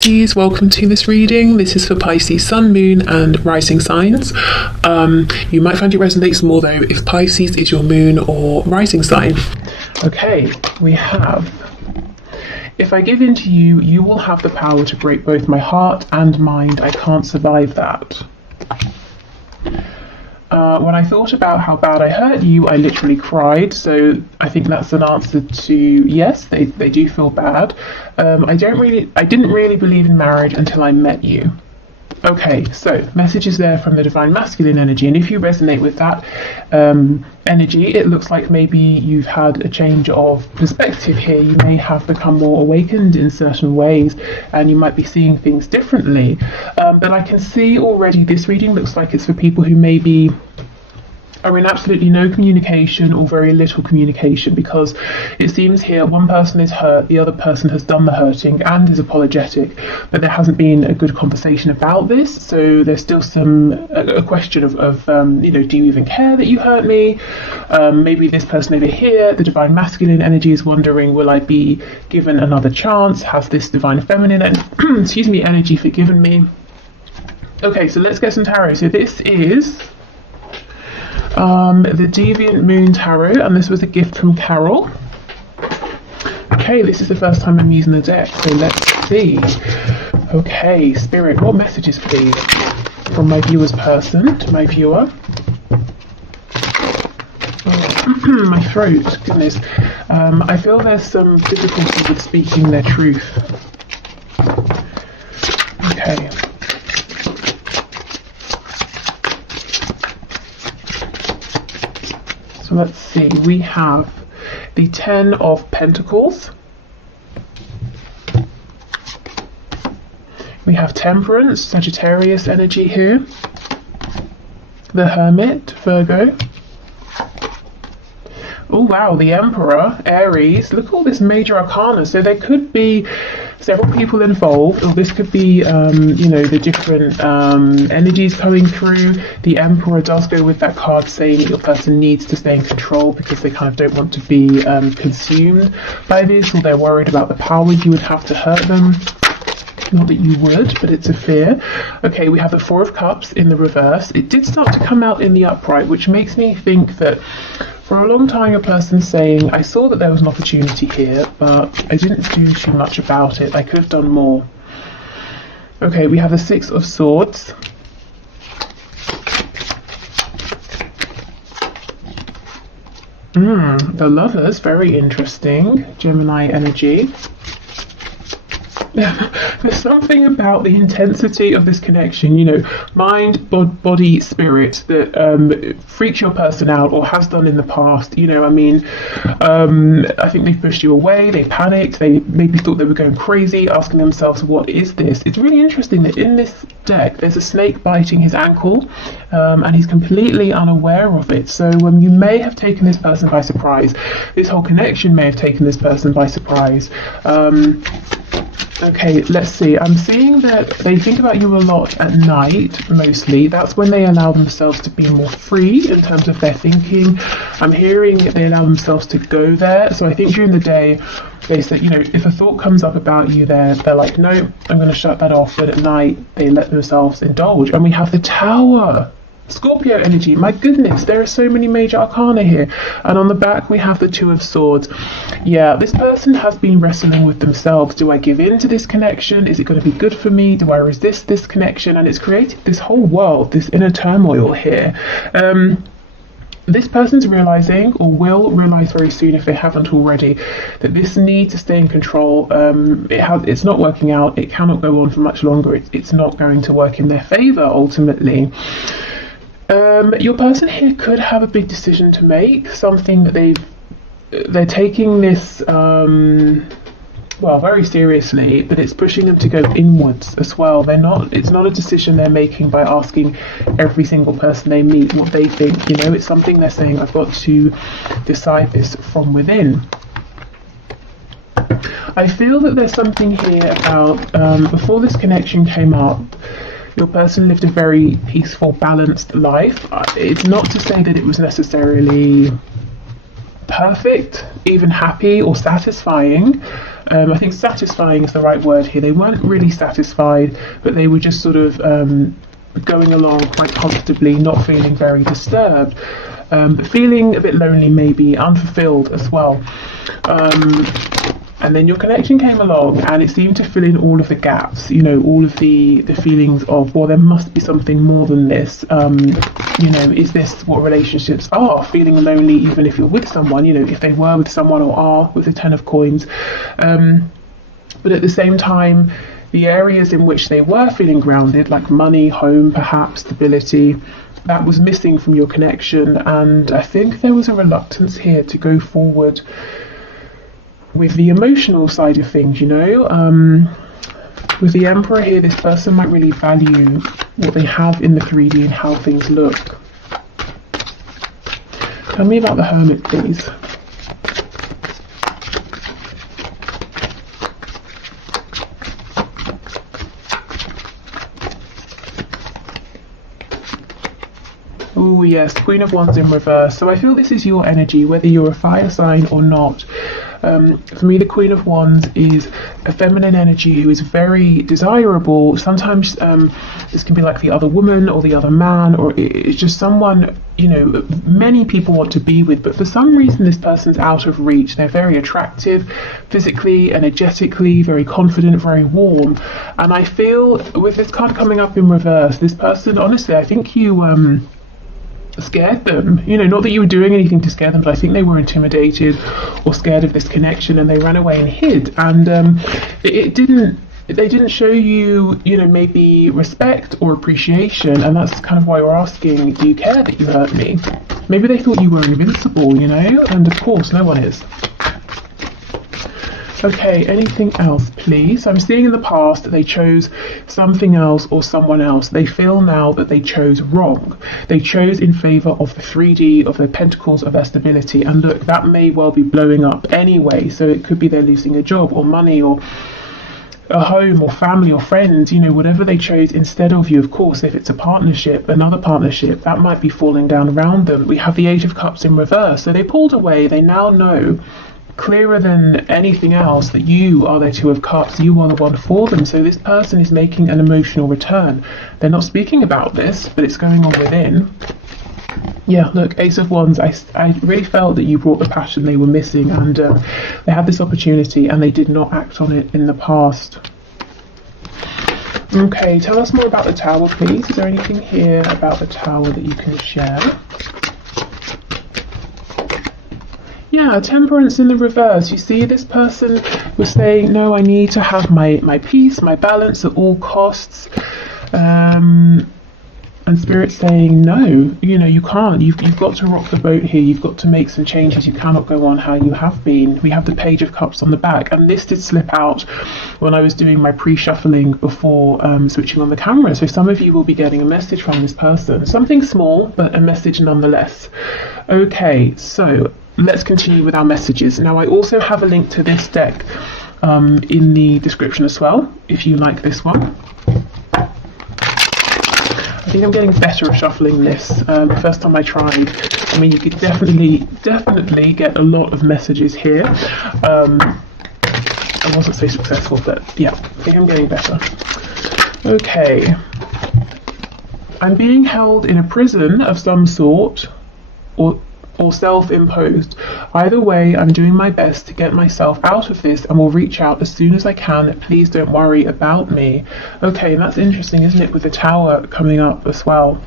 Pisces, welcome to this reading. This is for Pisces Sun, Moon and Rising signs. You might find it resonates more though if Pisces is your moon or rising sign. Okay, we have, if I give in to you, you will have the power to break both my heart and mind. I can't survive that. When I thought about how bad I hurt you, I literally cried. So I think that's an answer to yes, they do feel bad. I didn't really believe in marriage until I met you. Okay, so messages there from the divine masculine energy, and if you resonate with that energy, it looks like maybe you've had a change of perspective here. You may have become more awakened in certain ways, and you might be seeing things differently. But I can see already this reading looks like it's for people who maybe are in absolutely no communication or very little communication, because it seems here one person is hurt, the other person has done the hurting and is apologetic, but there hasn't been a good conversation about this. So there's still a question of do you even care that you hurt me? Maybe this person over here, the divine masculine energy, is wondering, will I be given another chance? Has this divine feminine energy forgiven me? Okay, so let's get some tarot. So this is the Deviant Moon Tarot, and this was a gift from Carol. Okay, this is the first time I'm using the deck, so let's see. Okay, Spirit, what messages please from my viewer's person to my viewer? Oh, my throat, goodness. I feel there's some difficulty with speaking their truth. Okay. So let's see, we have the Ten of Pentacles. We have Temperance, Sagittarius energy here. The Hermit, Virgo. Oh wow, the Emperor, Aries. Look at all this major arcana. So there could be several people involved, or this could be, the different energies coming through. The Emperor does go with that card saying that your person needs to stay in control because they kind of don't want to be consumed by this, or they're worried about the power you would have to hurt them. Not that you would, but it's a fear. Okay, we have the Four of Cups in the reverse. It did start to come out in the upright, which makes me think that for a long time your person's saying, I saw that there was an opportunity here, but I didn't do too much about it. I could have done more. Okay, we have the Six of Swords. The Lovers, very interesting. Gemini energy. There's something about the intensity of this connection, mind, body, spirit, that freaks your person out or has done in the past. I think they've pushed you away, they panicked, they maybe thought they were going crazy, asking themselves, what is this? It's really interesting that in this deck there's a snake biting his ankle, and he's completely unaware of it. So you may have taken this person by surprise. This whole connection may have taken this person by surprise. Okay, let's see. I'm seeing that they think about you a lot at night, mostly. That's when they allow themselves to be more free in terms of their thinking. I'm hearing they allow themselves to go there. So I think during the day, they say, if a thought comes up about you, they're like, no, I'm going to shut that off. But at night, they let themselves indulge. And we have the Tower. Scorpio energy, my goodness, there are so many major arcana here. And on the back we have the Two of Swords. Yeah, this person has been wrestling with themselves. Do I give in to this connection? Is it going to be good for me? Do I resist this connection? And it's created this whole world, this inner turmoil here. This person's realizing, or will realize very soon if they haven't already, that this need to stay in control, it's not working out. It cannot go on for much longer. It's not going to work in their favor ultimately. Your person here could have a big decision to make, something that they're taking this very seriously, but it's pushing them to go inwards as well. It's not a decision they're making by asking every single person they meet what they think. It's something they're saying, I've got to decide this from within. I feel that there's something here about before this connection came up, your person lived a very peaceful, balanced life. It's not to say that it was necessarily perfect, even happy or satisfying. I think satisfying is the right word here. They weren't really satisfied, but they were just sort of going along quite comfortably, not feeling very disturbed, but feeling a bit lonely, maybe unfulfilled as well. And then your connection came along and it seemed to fill in all of the gaps, you know, all of the feelings of, well, there must be something more than this. You know, is this what relationships are? Feeling lonely even if you're with someone, you know, if they were with someone or are with the 10 of coins. But at the same time, the areas in which they were feeling grounded, like money, home, perhaps, stability, that was missing from your connection. And I think there was a reluctance here to go forward with the emotional side of things, you know. With the Emperor here, this person might really value what they have in the 3D and how things look. Tell me about the Hermit, please. Oh yes, Queen of Wands in reverse. So I feel this is your energy, whether you're a fire sign or not. For me, the Queen of Wands is a feminine energy who is very desirable. Sometimes this can be like the other woman or the other man, or it's just someone, you know, many people want to be with, but for some reason this person's out of reach. They're very attractive, physically, energetically, very confident, very warm. And I feel with this card coming up in reverse, this person, honestly, I think you scared them, you know, not that you were doing anything to scare them, but I think they were intimidated or scared of this connection and they ran away and hid. And they didn't show you, you know, maybe respect or appreciation, and that's kind of why we're asking, do you care that you hurt me? Maybe they thought you were invincible, you know, and of course no one is. Okay, anything else, please? I'm seeing in the past they chose something else or someone else. They feel now that they chose wrong. They chose in favour of the 3D, of the Pentacles, of their stability. And look, that may well be blowing up anyway. So it could be they're losing a job or money or a home or family or friends, you know, whatever they chose instead of you. Of course, if it's a partnership, another partnership, that might be falling down around them. We have the 8 of Cups in reverse. So they pulled away. They now know, clearer than anything else, that you are their 2 of Cups, you are the one for them. So this person is making an emotional return. They're not speaking about this, but it's going on within. Yeah, look, Ace of Wands, I really felt that you brought the passion they were missing, and they had this opportunity and they did not act on it in the past. Okay, tell us more about the Tower, please. Is there anything here about the Tower that you can share? Yeah, Temperance in the reverse. You see, this person was saying, no, I need to have my peace, my balance at all costs. And Spirit's saying, no, you know, you can't. You've got to rock the boat here. You've got to make some changes. You cannot go on how you have been. We have the Page of Cups on the back. And this did slip out when I was doing my pre-shuffling before switching on the camera. So some of you will be getting a message from this person. Something small, but a message nonetheless. Okay, so let's continue with our messages. Now, I also have a link to this deck in the description as well, if you like this one. I think I'm getting better at shuffling this. The first time I tried, I mean, you could definitely get a lot of messages here. I wasn't so successful, but yeah, I think I'm getting better. Okay. I'm being held in a prison of some sort, or self-imposed. Either way, I'm doing my best to get myself out of this and will reach out as soon as I can. Please don't worry about me. Okay, and that's interesting, isn't it, with the Tower coming up as well.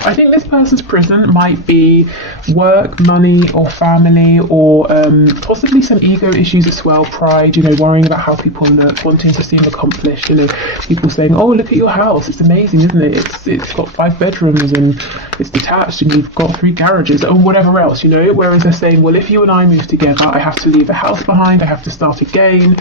I think this person's prison might be work, money, or family, or possibly some ego issues as well, pride, you know, worrying about how people look, wanting to seem accomplished, you know, people saying, oh, look at your house, it's amazing, isn't it? It's got 5 bedrooms and it's detached and you've got 3 garages, or whatever else, you know, whereas they're saying, well, if you and I move together, I have to leave the house behind, I have to start again.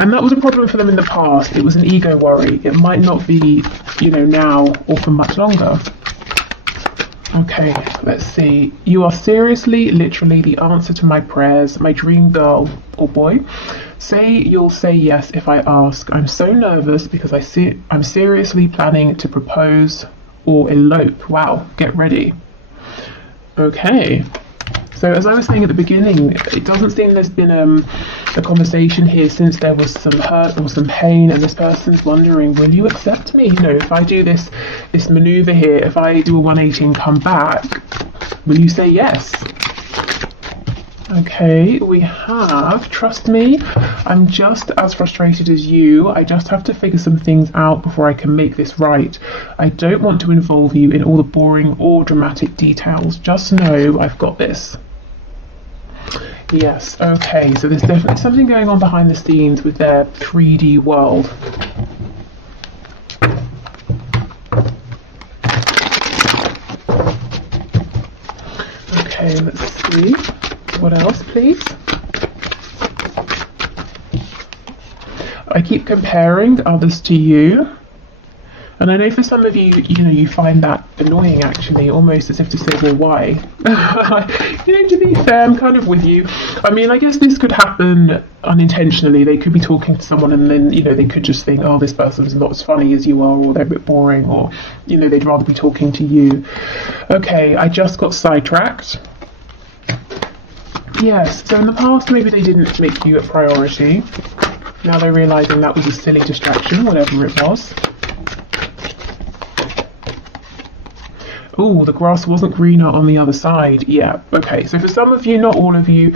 And that was a problem for them in the past. It was an ego worry. It might not be, you know, now or for much longer. Okay, let's see. You are seriously, literally the answer to my prayers, my dream girl or boy. Say you'll say yes if I ask. I'm so nervous because I'm seriously planning to propose or elope. Wow, get ready. Okay. So as I was saying at the beginning, it doesn't seem there's been a conversation here since there was some hurt or some pain, and this person's wondering, will you accept me? You know, if I do this maneuver here, if I do a 180 and come back, will you say yes? Okay, we have, trust me, I'm just as frustrated as you. I just have to figure some things out before I can make this right. I don't want to involve you in all the boring or dramatic details. Just know I've got this. Yes, okay, so there's definitely something going on behind the scenes with their 3D world. Okay, let's see. What else, please? I keep comparing others to you. And I know for some of you, you know, you find that annoying actually, almost as if to say, well, why? You know, to be fair, I'm kind of with you. I mean, I guess this could happen unintentionally. They could be talking to someone and then, you know, they could just think, oh, this person's not as funny as you are, or they're a bit boring, or, you know, they'd rather be talking to you. Okay, I just got sidetracked. Yes, so in the past, maybe they didn't make you a priority. Now they're realising that was a silly distraction, whatever it was. Oh, the grass wasn't greener on the other side. Yeah, okay. So for some of you, not all of you,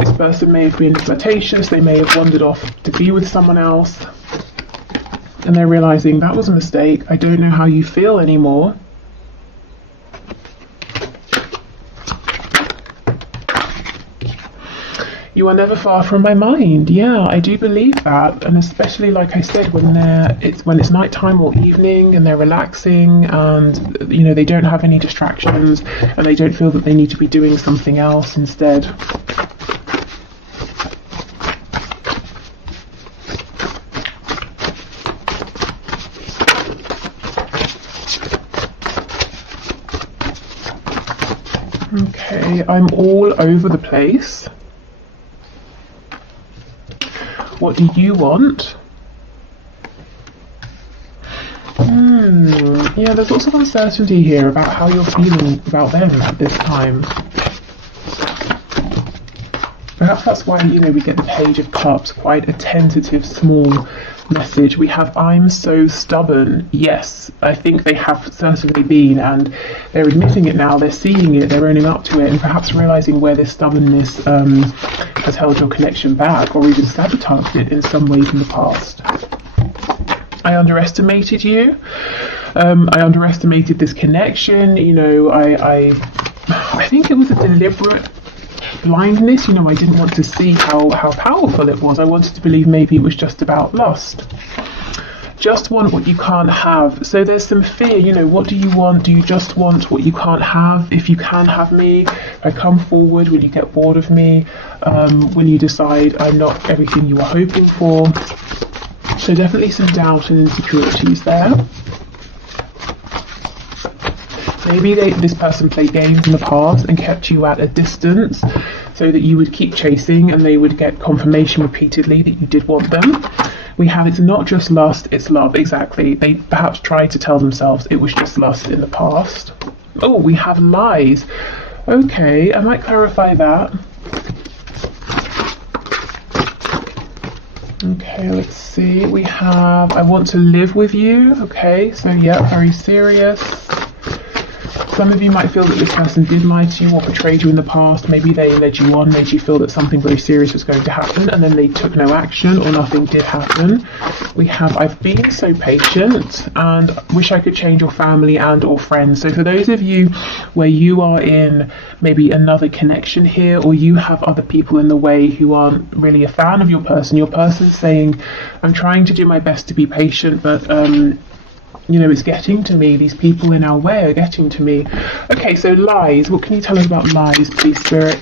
this person may have been flirtatious. They may have wandered off to be with someone else. And they're realising that was a mistake. I don't know how you feel anymore. You are never far from my mind. Yeah, I do believe that, and especially like I said, when it's nighttime or evening and they're relaxing, and you know they don't have any distractions, and they don't feel that they need to be doing something else instead. Okay, I'm all over the place. What do you want? Yeah, there's lots of uncertainty here about how you're feeling about them at this time. Perhaps that's why, you know, we get the Page of Cups, quite a tentative, small message. We have, I'm so stubborn. Yes, I think they have certainly been, and they're admitting it now, they're seeing it, they're owning up to it, and perhaps realising where this stubbornness has held your connection back, or even sabotaged it in some ways in the past. I underestimated you. I underestimated this connection. You know, I think it was a deliberate blindness. You know, I didn't want to see how powerful it was. I wanted to believe maybe it was just about lust. Just want what you can't have. So there's some fear, you know, what do you want? Do you just want what you can't have? If you can have me, if I come forward, will you get bored of me? Will you decide I'm not everything you were hoping for? So definitely some doubt and insecurities there. Maybe this person played games in the past and kept you at a distance so that you would keep chasing and they would get confirmation repeatedly that you did want them. We have, it's not just lust, it's love. Exactly. They perhaps tried to tell themselves it was just lust in the past. Oh, we have lies. Okay, I might clarify that. Okay, let's see. We have, I want to live with you. Okay, so yeah, very serious. Some of you might feel that this person did lie to you or betrayed you in the past. Maybe they led you on, made you feel that something very serious was going to happen, and then they took no action or nothing did happen. We have, I've been so patient and wish I could change your family and or friends. So for those of you where you are in maybe another connection here, or you have other people in the way who aren't really a fan of your person's saying, I'm trying to do my best to be patient, but you know, it's getting to me. These people in our way are getting to me. Okay, so lies. What can you tell us about lies, please, Spirit?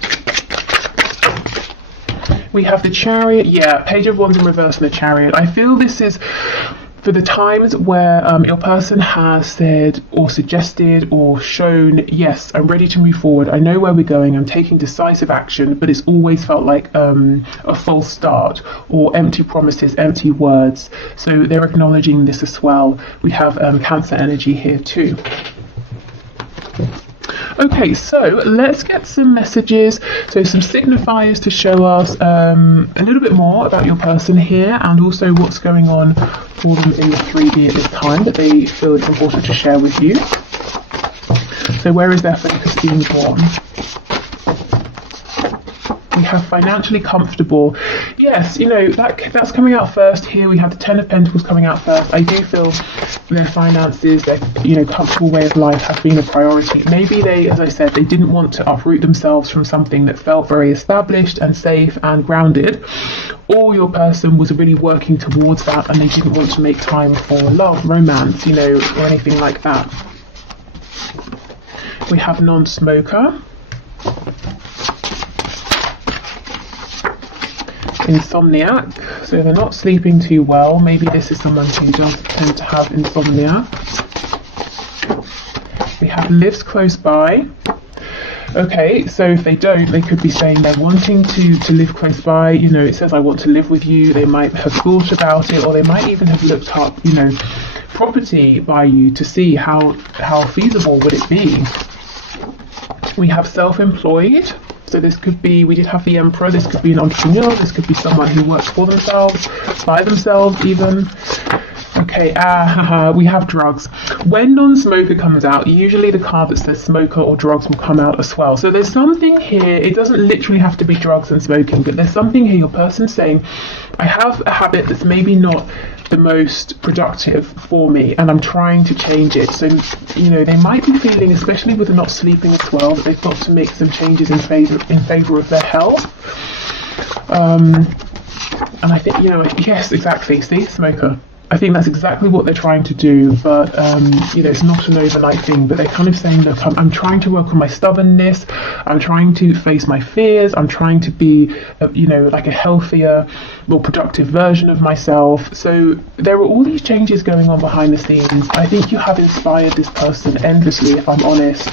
We have the Chariot. Yeah, Page of Wands in reverse and the Chariot. I feel this is for the times where your person has said or suggested or shown, yes, I'm ready to move forward. I know where we're going. I'm taking decisive action, but it's always felt like a false start or empty promises, empty words. So they're acknowledging this as well. We have Cancer energy here too. Okay, so let's get some messages, so some signifiers to show us a little bit more about your person here, and also what's going on for them in the 3D at this time that they feel it's important to share with you. So where is their focus being drawn? We have financially comfortable. Yes, you know, that's coming out first here. We have the Ten of Pentacles coming out first. I do feel their finances, their, you know, comfortable way of life have been a priority. Maybe they, as I said, they didn't want to uproot themselves from something that felt very established and safe and grounded. Or your person was really working towards that and they didn't want to make time for love, romance, you know, or anything like that. We have non-smoker. Insomniac, so they're not sleeping too well. Maybe this is someone who does tend to have insomnia. We have lives close by. Okay, so if they don't, they could be saying they're wanting to live close by. You know, it says I want to live with you. They might have thought about it, or they might even have looked up, you know, property by you to see how feasible would it be. We have self-employed. So this could be, we did have the Emperor, this could be an entrepreneur, this could be someone who works for themselves, by themselves even. Okay, we have drugs. When non-smoker comes out, usually the card that says smoker or drugs will come out as well. So there's something here, it doesn't literally have to be drugs and smoking, but there's something here, your person's saying, I have a habit that's maybe not the most productive for me and I'm trying to change it. So, you know, they might be feeling, especially with the not sleeping as well, that they've got to make some changes in favor of their health. And I think, you know, yes, exactly, see, smoker. I think that's exactly what they're trying to do, but you know, it's not an overnight thing. But they're kind of saying, look, I'm trying to work on my stubbornness. I'm trying to face my fears. I'm trying to be, you know, like a healthier, more productive version of myself. So there are all these changes going on behind the scenes. I think you have inspired this person endlessly, if I'm honest.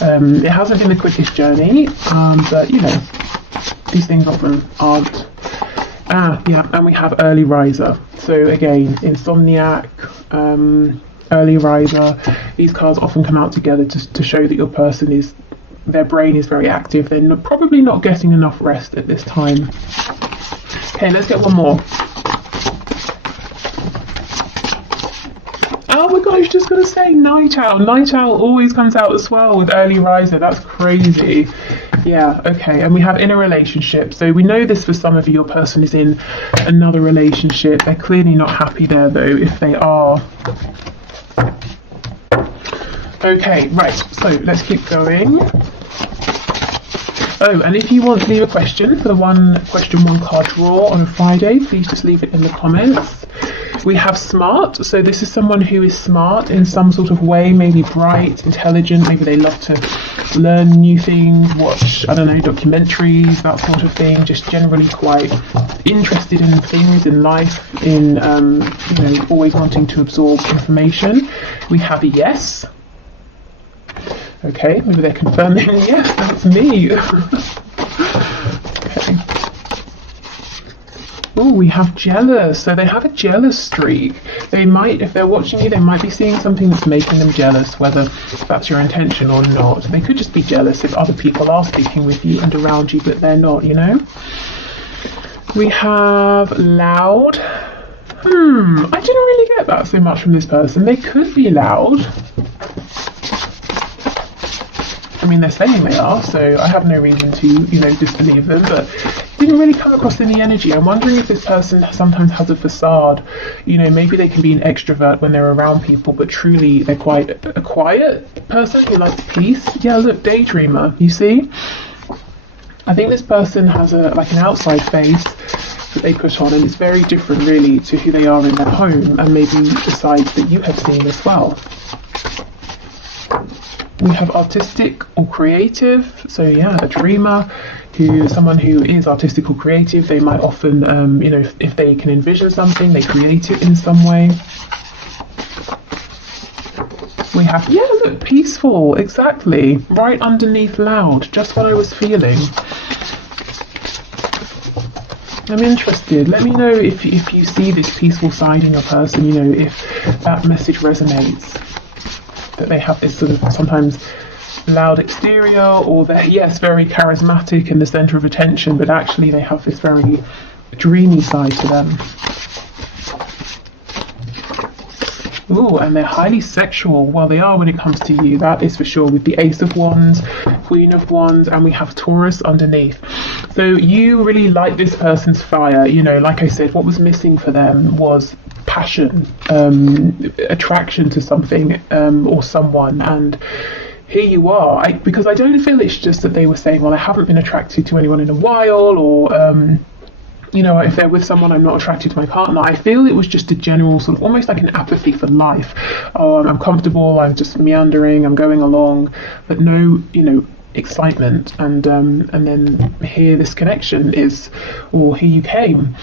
It hasn't been the quickest journey, but you know, these things often aren't. Yeah, and we have early riser. So again, insomniac, early riser. These cards often come out together to show that your person is, their brain is very active. They're probably not getting enough rest at this time. Okay, let's get one more. Oh my gosh, just gonna say night owl. Night owl always comes out as well with early riser. That's crazy. Yeah, okay, and we have in a relationship. So we know this for some of you, your person is in another relationship. They're clearly not happy there though, if they are. Okay, right, so let's keep going. Oh, and if you want to leave a question for the question one card draw on a Friday, please just leave it in the comments. We have smart, so this is someone who is smart in some sort of way, maybe bright, intelligent, maybe they love to learn new things, watch, I don't know, documentaries, that sort of thing, just generally quite interested in things, in life, in, you know, always wanting to absorb information. We have a yes. Okay, maybe they're confirming, yes, that's me. Okay. Oh, we have jealous. So they have a jealous streak. They might, if they're watching you, they might be seeing something that's making them jealous, whether that's your intention or not. They could just be jealous if other people are speaking with you and around you, but they're not, you know. We have loud. I didn't really get that so much from this person. They could be loud. I mean, they're saying they are, so I have no reason to, you know, disbelieve them, but it didn't really come across in the energy. I'm wondering if this person sometimes has a facade. You know, maybe they can be an extrovert when they're around people, but truly they're quite a quiet person who likes peace. Yeah, look, daydreamer, you see? I think this person has like an outside face that they put on, and it's very different really to who they are in their home, and maybe the sides that you have seen as well. We have artistic or creative, so yeah, a dreamer, someone who is artistic or creative. They might often, you know, if they can envision something, they create it in some way. We have, yeah, look, peaceful, exactly, right underneath loud, just what I was feeling. I'm interested. Let me know if you see this peaceful side in your person, you know, if that message resonates. That they have this sort of sometimes loud exterior, or they're, yes, very charismatic and the center of attention, but actually they have this very dreamy side to them. Ooh, and they're highly sexual. Well, they are when it comes to you, that is for sure, with the Ace of Wands, Queen of Wands, and we have Taurus underneath. So you really like this person's fire. You know, like I said, what was missing for them was passion, attraction to something or someone, and here you are. Because I don't feel it's just that they were saying, well, I haven't been attracted to anyone in a while, or you know, if they're with someone, I'm not attracted to my partner. I feel it was just a general sort of almost like an apathy for life. Oh, I'm comfortable, I'm just meandering, I'm going along, but no, you know, excitement. And then here this connection is, or here you came.